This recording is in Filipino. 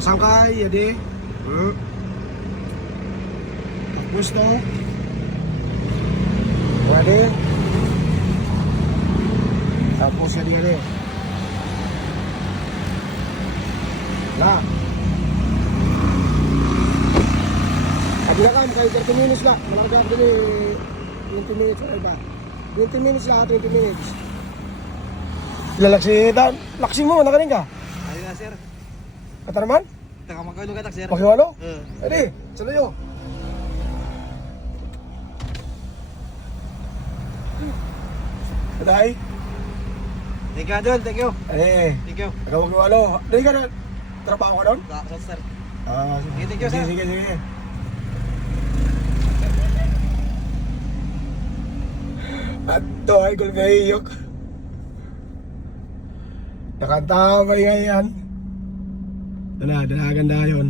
Sangkay, yadi. Tapos to. Pwede. Tapos yadi. Lah. Sabi na kam, kahit 30 minutes lang. Malakad ako dali 20 minutes or ba? 20 minutes lang, 20 minutes. Lalaksi, laksi mo, nakaling ka? Ayun na, sir. Kata naman? Taka magkano ka, sir? Pakiwalo? Edi, salayo. Kaday? Thank you, Adol. Thank you. Thank you. Agaw pakiwalo. Dali ka na, trabaho ka doon? Sir. Sige, Thank you, sir. Sige. Ato ay kung gayok. Nakantamay ngayon. Dalagan na yun.